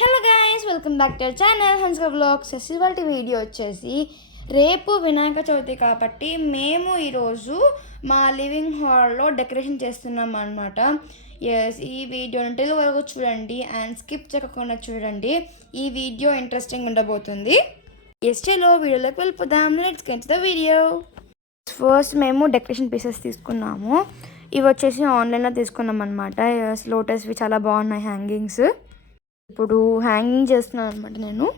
Hello guys, welcome back to our channel Hanska vlogs. ఇవాళ video వచ్చేసి రేపు వినాయక చవితి కాబట్టి మేము ఈరోజు మా లివింగ్ హాల్లో డెకరేషన్ చేస్తున్నాం అనమాట. ఎస్, ఈ వీడియోని టెల్ వరకు చూడండి అండ్ స్కిప్ చేయకుండా చూడండి. ఈ వీడియో ఇంట్రెస్టింగ్ ఉండబోతుంది. ఎస్టేలో వీడియోలోకి వెళ్ళిపోదాం. Let's get the video. First మేము డెకరేషన్ పీసెస్ తీసుకున్నాము. ఇవి వచ్చేసి ఆన్లైన్లో తీసుకున్నాం అనమాట. ఎస్, లోటస్వి చాలా బాగున్నాయి హ్యాంగింగ్స్. ఇప్పుడు హ్యాంగింగ్ చేస్తున్నాను అనమాట నేను.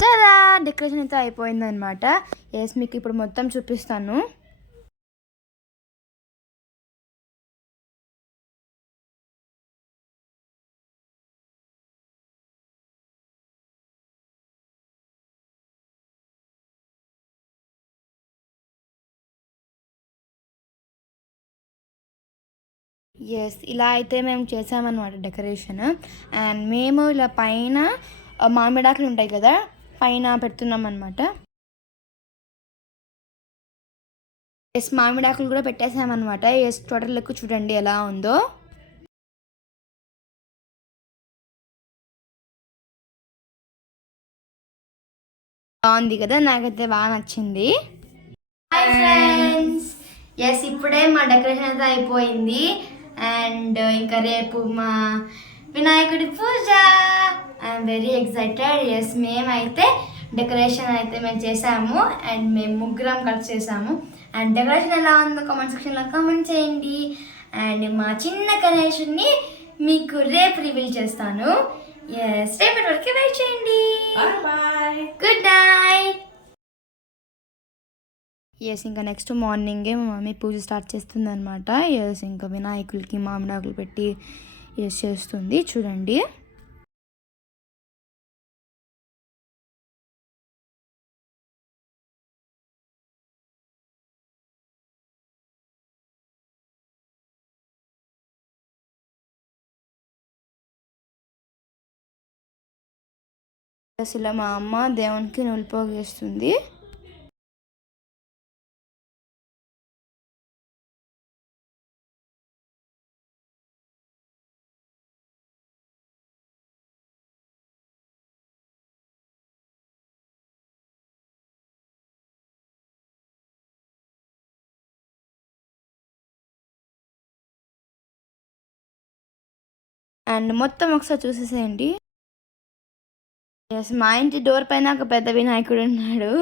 టడా, డెకరేషన్ అయితే అయిపోయిందనమాట. ఎస్, మీకు ఇప్పుడు మొత్తం చూపిస్తాను. ఎస్, ఇలా అయితే మేము చేసామన్నమాట డెకరేషన్. అండ్ మేము ఇలా పైన మామిడాకులు ఉంటాయి కదా, పైన పెడుతున్నాం అనమాట. ఎస్, మామిడాకులు కూడా పెట్టేసామన్నమాట. ఎస్, టోటల్ లుక్ చూడండి ఎలా ఉందో. బాగుంది కదా, నాకైతే బాగా నచ్చింది. హాయ్ ఫ్రెండ్స్, ఎస్ ఇప్పుడే మా డెకరేషన్ అయితే అయిపోయింది. అండ్ ఇంకా రేపు మా వినాయకుడి పూజ. I'm very excited. ఎస్, మేమైతే డెకరేషన్ అయితే మేము చేసాము అండ్ మేము ముగ్గురం కలిసి చేసాము. అండ్ డెకరేషన్ ఎలా ఉందో కామెంట్ సెక్షన్లో కామెంట్ చేయండి. అండ్ మా చిన్న గణేషుని మీకు రేపు రివీల్ చేస్తాను. ఎస్, రేపటి వరకు వెయిట్ చేయండి. Good night. ఎస్, ఇంకా నెక్స్ట్ మార్నింగే మా మమ్మీ పూజ స్టార్ట్ చేస్తుంది అనమాట. ఎస్, ఇంకా వినాయకులకి మామిడాకులు పెట్టి ఎస్ చేస్తుంది చూడండి. ఇలా మా అమ్మ దేవునికి నులిపోగేస్తుంది. అండ్ మొత్తం ఒకసారి చూసేసేయండి. ఎస్, మా ఇంటి డోర్ పైన ఒక పెద్ద వినాయకుడు ఉన్నాడు.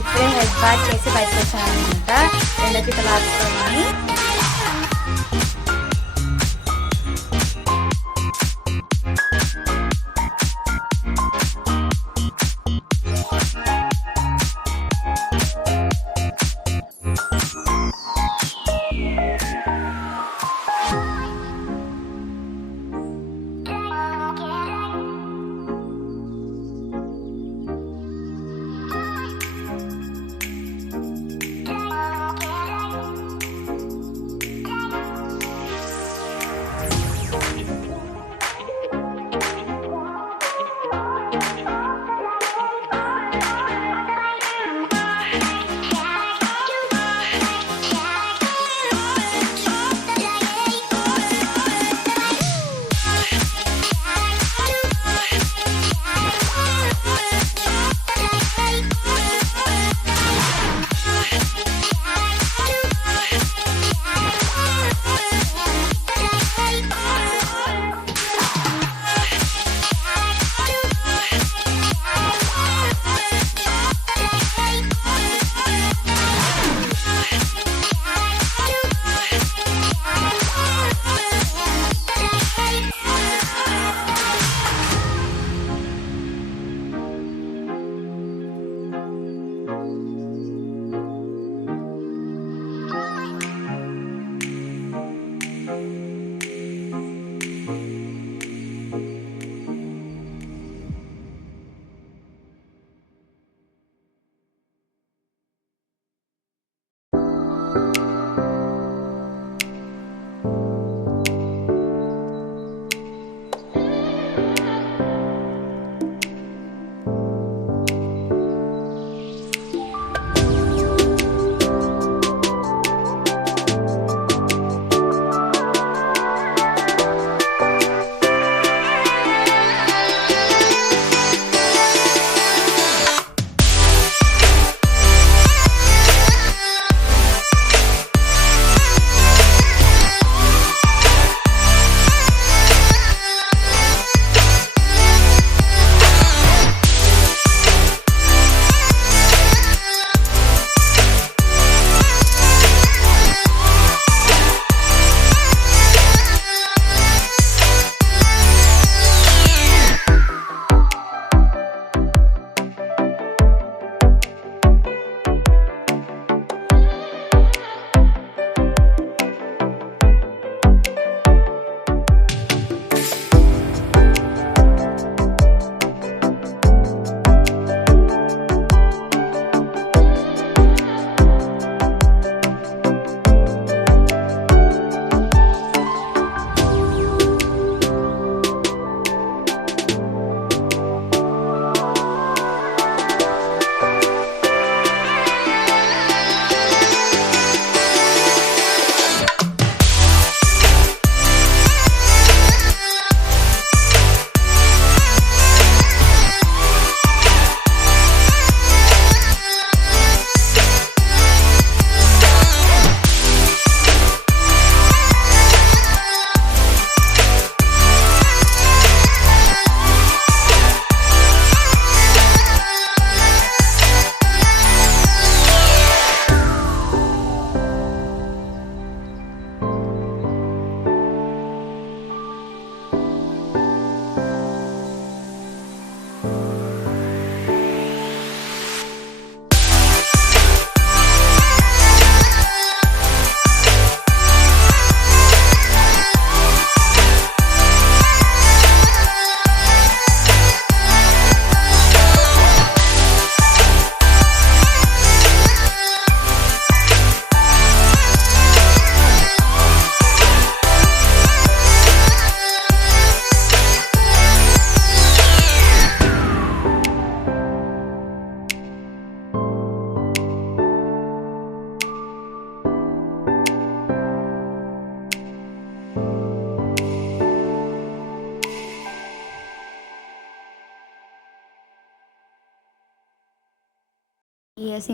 ఇప్పుడే హెడ్ బాత్ చేసి బయటకు వచ్చాను అనమాట. ఎండకి తలాడుకోమని.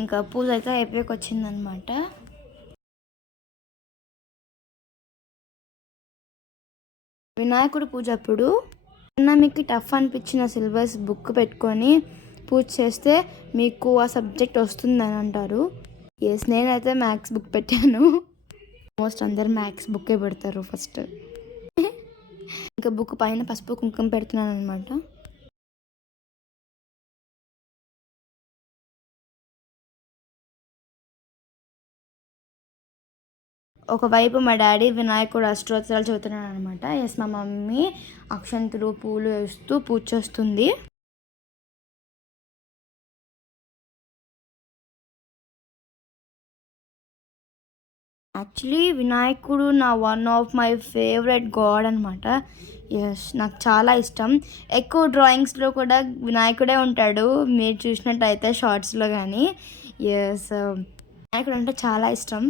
ఇంకా పూజ అయితే అయిపోయాక వచ్చిందనమాట. వినాయకుడి పూజ అప్పుడు మీకు టఫ్ అనిపించిన సిలబస్ బుక్ పెట్టుకొని పూజ చేస్తే మీకు ఆ సబ్జెక్ట్ వస్తుందని అంటారు. నేనైతే మ్యాథ్స్ బుక్ పెట్టాను. ఆల్మోస్ట్ అందరు మ్యాథ్స్ బుక్కే పెడతారు ఫస్ట్. ఇంకా బుక్ పైన పసుపు కుంకుమ పెడుతున్నాను అనమాట. ఒకవైపు మా డాడీ వినాయకుడు అష్టోత్తరాలు చదువుతున్నాడు అనమాట. మా మమ్మీ అక్షంతులు పూలు వేస్తూ పూజ చేస్తుంది. యాక్చువల్లీ వినాయకుడు నా one of my favourite God అనమాట. నాకు చాలా ఇష్టం. ఎక్కువ డ్రాయింగ్స్లో కూడా వినాయకుడే ఉంటాడు, మీరు చూసినట్టయితే షార్ట్స్లో కానీ. వినాయకుడు అంటే చాలా ఇష్టం.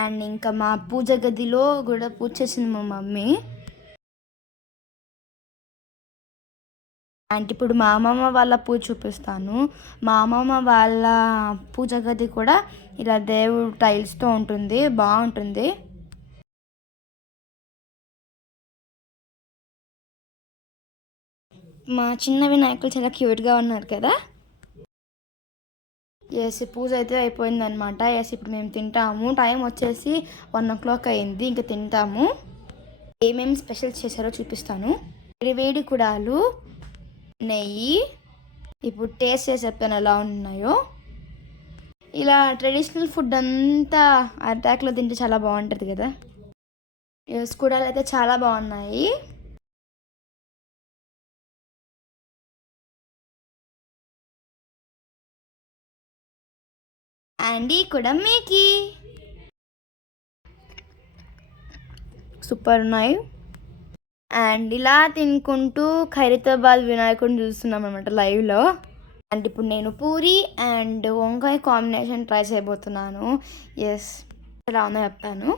అండ్ ఇంకా మా పూజ గదిలో కూడా పూజ చేసింది మా మమ్మీ. అండ్ ఇప్పుడు మా అమ్మమ్మ వాళ్ళ పూజ చూపిస్తాను. మా అమ్మమ్మ వాళ్ళ పూజ గది కూడా ఇలా దేవుడు టైల్స్తో ఉంటుంది, బాగుంటుంది. మా చిన్న వినాయకులు చాలా క్యూట్గా ఉన్నారు కదా. ఎస్, పూజ అయితే అయిపోయిందనమాట. ఎస్, ఇప్పుడు మేము తింటాము. టైం వచ్చేసి 1 o'clock అయింది. ఇంకా తింటాము. ఏమేమి స్పెషల్స్ చేశారో చూపిస్తాను. వేడి కుడాలు, నెయ్యి. ఇప్పుడు టేస్ట్ చేసి చెప్తాను ఎలా ఉన్నాయో. ఇలా ట్రెడిషనల్ ఫుడ్ అంతా అటాక్లో తింటే చాలా బాగుంటుంది కదా. ఎస్, కుడాలు అయితే చాలా బాగున్నాయి. అండ్ కూడా మీకి సూపర్ ఉన్నాయి. అండ్ ఇలా తినుకుంటూ ఖైరతాబాద్ వినాయకుడిని చూస్తున్నాం అనమాట లైవ్లో. అండ్ ఇప్పుడు నేను పూరి అండ్ వంకాయ కాంబినేషన్ ట్రై చేయబోతున్నాను. ఎస్, ఎలా ఉందో చెప్తాను.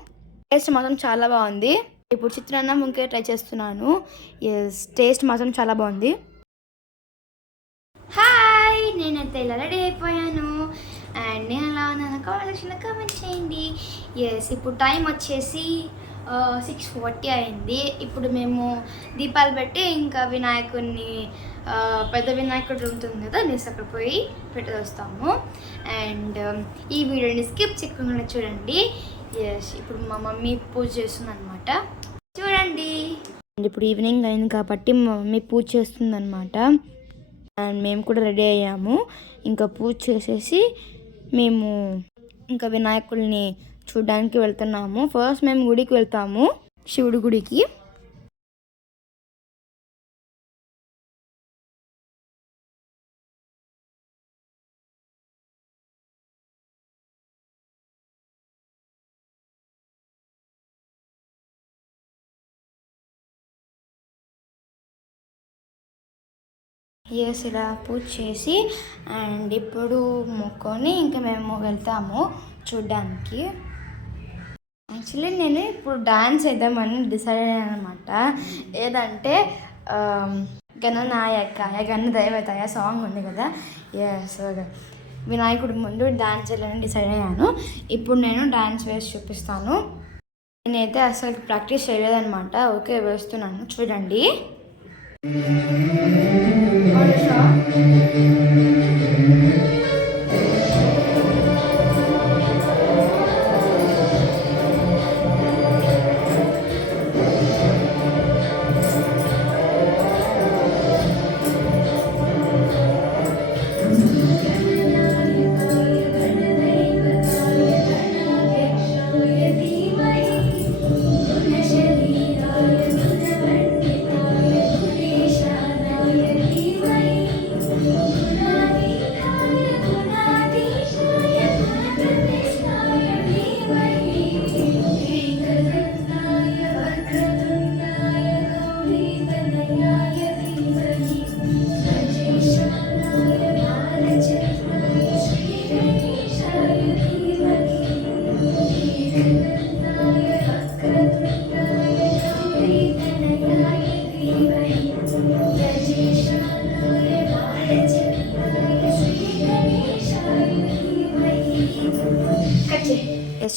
టేస్ట్ మాత్రం చాలా బాగుంది. ఇప్పుడు చిత్రాన్నం వంకాయ ట్రై చేస్తున్నాను. ఎస్, టేస్ట్ మాత్రం చాలా బాగుంది. హాయ్, నేనైతే ఇలా రెడీ అయిపోయాను. అండ్ నేను ఎలా ఉన్నాను కామెంట్ చేయండి. ఎస్, ఇప్పుడు టైం వచ్చేసి 6:40 అయింది. ఇప్పుడు మేము దీపాలు పెట్టి ఇంకా వినాయకుడిని, పెద్ద వినాయకుడు ఉంటుంది కదా, నేను అక్కడ పోయి పెట్టేస్తాము. అండ్ ఈ వీడియోని స్కిప్ చేయకుండా చూడండి. ఎస్, ఇప్పుడు మా మమ్మీ పూజ చేస్తుంది అనమాట, చూడండి. అండ్ ఇప్పుడు ఈవినింగ్ అయింది కాబట్టి మా మమ్మీ పూజ చేస్తుంది అనమాట. అండ్ మేము కూడా రెడీ అయ్యాము. ఇంకా పూజ చేసేసి మేము ఇంకా వినాయకుడిని చూడడానికి వెళ్తున్నాము. ఫస్ట్ మేము గుడికి వెళ్తాము, శివుడి గుడికి. ఎస్, ఇలా పూజ చేసి అండ్ ఇప్పుడు మొక్కొని ఇంకా మేము వెళ్తాము చూడ్డానికి. యాక్చువల్లీ నేను ఇప్పుడు డాన్స్ వేద్దామని డిసైడ్ అయ్యాను అనమాట. ఏదంటే గణనాయకాయ గణ దైవతాయ సాంగ్ ఉంది కదా. ఎస్, వినాయకుడి ముందు డాన్స్ వేయాలని డిసైడ్ అయ్యాను. ఇప్పుడు నేను డాన్స్ వేసి చూపిస్తాను. నేనైతే అసలు ప్రాక్టీస్ చేయలేదన్నమాట. ఓకే, వేస్తున్నాను, చూడండి.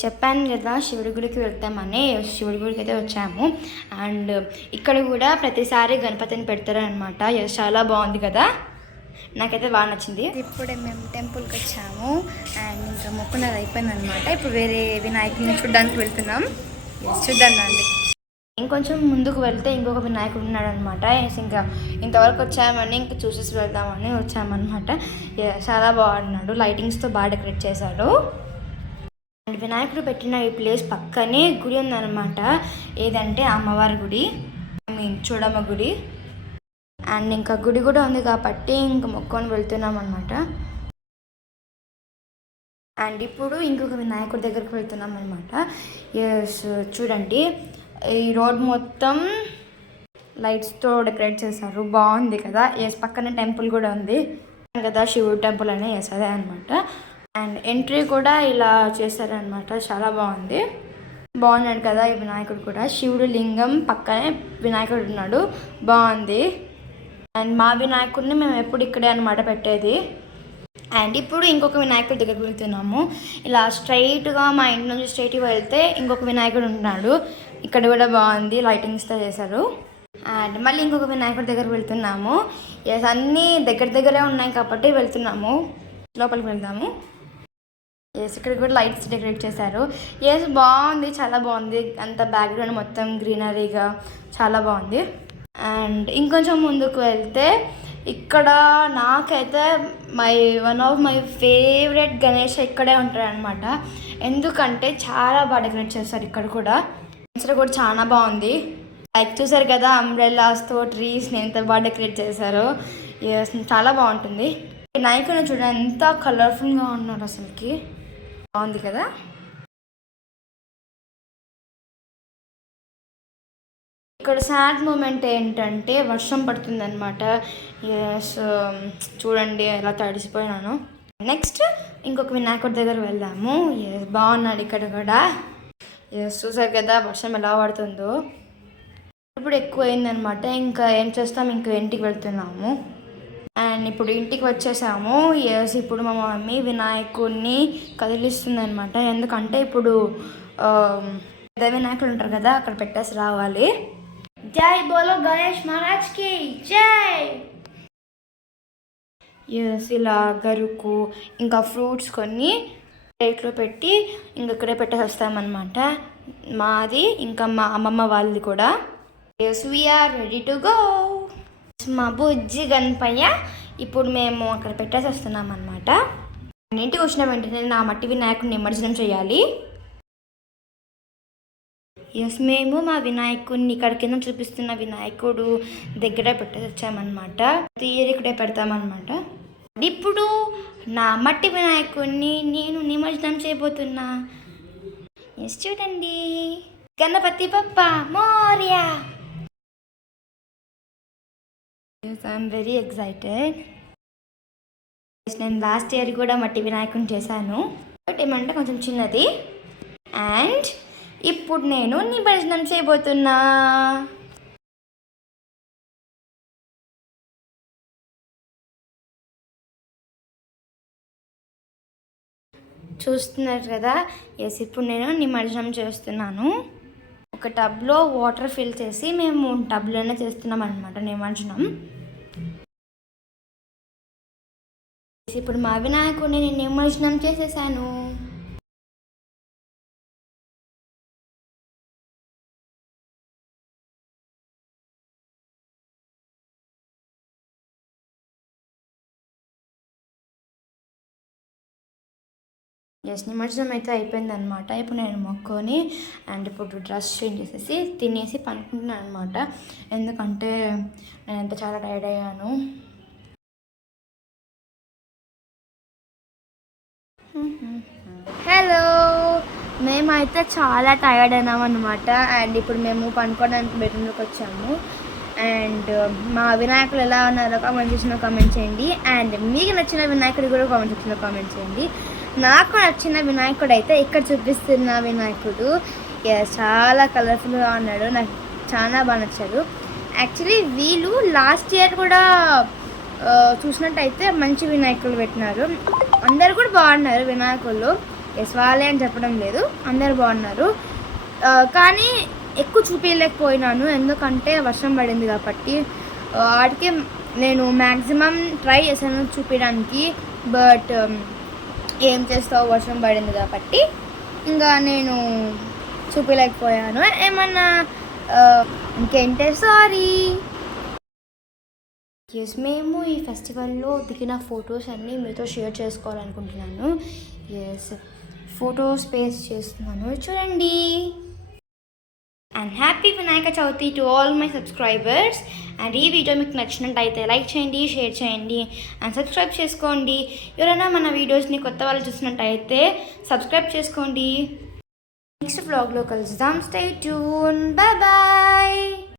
చెప్పాను కదా శివుడి గుడికి వెళ్తామని. శివుడి గుడికి అయితే వచ్చాము. అండ్ ఇక్కడ కూడా ప్రతిసారి గణపతిని పెడతారనమాట. చాలా బాగుంది కదా, నాకైతే బాగా నచ్చింది. ఇప్పుడే మేము టెంపుల్కి వచ్చాము అండ్ ఇంకా మొక్కున్నది అయిపోయిందనమాట. ఇప్పుడు వేరే వినాయకుడిని చూడడానికి వెళ్తున్నాం. చూద్దాం అండి. ఇంకొంచెం ముందుకు వెళ్తే ఇంకొక వినాయకుడు ఉన్నాడు అనమాట. ఇంకా ఇంతవరకు వచ్చామని ఇంకా చూసేసి వెళ్దామని వచ్చామన్నమాట. చాలా బాగున్నాడు, లైటింగ్స్తో బాగా డెకరేట్ చేశాడు. అండ్ వినాయకుడు పెట్టిన ఈ ప్లేస్ పక్కనే గుడి ఉందన్నమాట. ఏదంటే అమ్మవారి గుడి, చూడమ్మ గుడి. అండ్ ఇంకా గుడి కూడా ఉంది కాబట్టి ఇంకా మొక్కొని వెళ్తున్నాం అనమాట. అండ్ ఇప్పుడు ఇంకొక వినాయకుడి దగ్గరికి వెళ్తున్నాం అనమాట. ఎస్, చూడండి, ఈ రోడ్ మొత్తం లైట్స్తో డెకరేట్ చేశారు, బాగుంది కదా. ఎస్, పక్కనే టెంపుల్ కూడా ఉంది కదా, శివుడు టెంపుల్ అనే. ఎస్, అదే అనమాట. అండ్ ఎంట్రీ కూడా ఇలా చేశారనమాట, చాలా బాగున్నాడు కదా ఈ వినాయకుడు కూడా. శివుడు లింగం పక్కనే వినాయకుడు ఉన్నాడు, బాగుంది. అండ్ మా వినాయకుడిని మేము ఎప్పుడు ఇక్కడే అనమాట పెట్టేది. అండ్ ఇప్పుడు ఇంకొక వినాయకుడి దగ్గరికి వెళ్తున్నాము. ఇలా స్ట్రైట్గా మా ఇంటి నుంచి స్ట్రైట్గా వెళ్తే ఇంకొక వినాయకుడు ఉంటున్నాడు, ఇక్కడ కూడా బాగుంది, లైటింగ్స్తో చేశారు. అండ్ మళ్ళీ ఇంకొక వినాయకుడి దగ్గరికి వెళ్తున్నాము. ఎస్, అన్నీ దగ్గరే ఉన్నాయి కాబట్టి వెళ్తున్నాము, లోపలికి వెళ్దాము. ఎస్, ఇక్కడ కూడా లైట్స్ డెకరేట్ చేశారు. ఎస్, బాగుంది, చాలా బాగుంది. అంత బ్యాక్గ్రౌండ్ మొత్తం గ్రీనరీగా చాలా బాగుంది. అండ్ ఇంకొంచెం ముందుకు వెళ్తే ఇక్కడ నాకైతే one of my favourite Ganesh ఇక్కడే ఉంటారనమాట. ఎందుకంటే చాలా బాగా డెకరేట్ చేస్తారు ఇక్కడ కూడా. కూడా చాలా బాగుంది. లైక్ చూసారు కదా, అంబ్రెల్లాస్తో ట్రీస్ని ఎంత బాగా డెకరేట్ చేశారో. ఎస్, చాలా బాగుంటుంది. వినాయకుని చూడండి ఎంత కలర్ఫుల్గా ఉన్నారు, అసలుకి బాగుంది కదా. ఇక్కడ సాడ్ మూమెంట్ ఏంటంటే వర్షం పడుతుందన్నమాట. ఎస్, చూడండి ఎలా తడిసిపోయినాను. నెక్స్ట్ ఇంకొక వినాయకుడి దగ్గర వెళ్దాము. ఎస్, బాగున్నాడు ఇక్కడ కూడా. ఎస్, చూసారు కదా వర్షం ఎలా పడుతుందో. ఇప్పుడు ఎక్కువ అయిందనమాట. ఇంకా ఏం చేస్తాం, ఇంకా ఇంటికి వెళ్తున్నాము. అండ్ ఇప్పుడు ఇంటికి వచ్చేసాము. ఎస్, ఇప్పుడు మా మమ్మీ వినాయకుడిని కదిలిస్తుంది అనమాట. ఎందుకంటే ఇప్పుడు పెద్ద వినాయకుడు ఉంటారు కదా, అక్కడ పెట్టేసి రావాలి. జై బోలో గణేష్ మహారాజ్ కి జై. ఎస్, ఇలా గరుకు ఇంకా ఫ్రూట్స్ కొన్ని ప్లేట్లో పెట్టి ఇక్కడే పెట్టేసి వస్తామన్నమాట. మాది ఇంకా మా అమ్మమ్మ వాళ్ళది కూడా. Yes, we are ready to go. మా బుజ్జి గణపయ్య ఇప్పుడు మేము అక్కడ పెట్టేసి వస్తున్నాం అనమాట. ఇంటికి వచ్చిన వెంటనే నా మట్టి వినాయకుడిని నిమజ్జనం చేయాలి. ఎస్, మేము మా వినాయకుడిని ఇక్కడ కింద చూపిస్తున్న వినాయకుడు దగ్గర పెట్టేసి వచ్చామన్నమాట. ఇక్కడే పెడతామన్నమాట. ఇప్పుడు నా మట్టి వినాయకుడిని నేను నిమజ్జనం చేయబోతున్నా. ఎస్, చూడండి, Ganapati Bappa Morya. I'm very excited. నేను లాస్ట్ ఇయర్ కూడా మట్టి వినాయకుడిని చేశాను, బట్ ఏమంటే కొంచెం చిన్నది. అండ్ ఇప్పుడు నేను నిమజ్జనం చేయబోతున్నా. చూస్తున్నారు కదా. ఎస్, ఇప్పుడు నేను నిమజ్జనం చేస్తున్నాను. ఒక టబ్లో వాటర్ ఫిల్ చేసి మేము టబ్లోనే చేస్తున్నాం అనమాట నిమజ్జనం. ఇప్పుడు మా వినాయకుడిని నేను నిమజ్జనం చేసేసాను. ఎస్, నిమజ్జనం అయితే అయిపోయిందనమాట. ఇప్పుడు నేను మొక్కుని అండ్ ఇప్పుడు డ్రెస్ చేంజ్ చేసేసి తినేసి పనుకుంటున్నాను అనమాట. ఎందుకంటే నేనంత చాలా టైర్డ్ అయ్యాను. హలో, మేమైతే చాలా టైర్డ్ అయినాం అనమాట. అండ్ ఇప్పుడు మేము పనుకోవడానికి బెడ్రూమ్లోకి వచ్చాము. అండ్ మా వినాయకులు ఎలా ఉన్నారో కామెంట్ సెక్షన్లో కామెంట్ చేయండి. అండ్ మీకు నచ్చిన వినాయకుడు కూడా కామెంట్ సెక్షన్లో కామెంట్ చేయండి. నాకు నచ్చిన వినాయకుడు అయితే ఇక్కడ చూపిస్తున్న వినాయకుడు చాలా కలర్ఫుల్గా ఉన్నాడు, నాకు చాలా బాగా నచ్చాడు. యాక్చువల్లీ వీళ్ళు లాస్ట్ ఇయర్ కూడా చూసినట్టయితే మంచి వినాయకులు పెట్టినారు. అందరు కూడా బాగున్నారు వినాయకులు. ఎస్, వాళ్ళే అని చెప్పడం లేదు, అందరు బాగున్నారు. కానీ ఎక్కువ చూపించలేకపోయినాను, ఎందుకంటే వర్షం పడింది కాబట్టి. వాటికి నేను మ్యాక్సిమం ట్రై చేశాను చూపించడానికి, బట్ ఏం చేస్తావు, వర్షం పడింది కాబట్టి ఇంకా నేను చూపించలేకపోయాను. ఏమన్నా ఇంకేంటే సారీ. ఎస్, మేము ఈ ఫెస్టివల్లో దిగిన ఫొటోస్ అన్నీ మీతో షేర్ చేసుకోవాలనుకుంటున్నాను. ఎస్, ఫొటోస్ పేస్ట్ చేస్తున్నాను, చూడండి. And happy Vinayaka Chavithi to all my subscribers. And ఈ వీడియో మీకు నచ్చినట్టయితే లైక్ చేయండి, షేర్ చేయండి అండ్ సబ్స్క్రైబ్ చేసుకోండి. ఎవరైనా మన వీడియోస్ని కొత్త వాళ్ళు చూసినట్టయితే సబ్స్క్రైబ్ చేసుకోండి. నెక్స్ట్ వ్లాగ్లో కలుద్దాం. Stay tune, bye bye.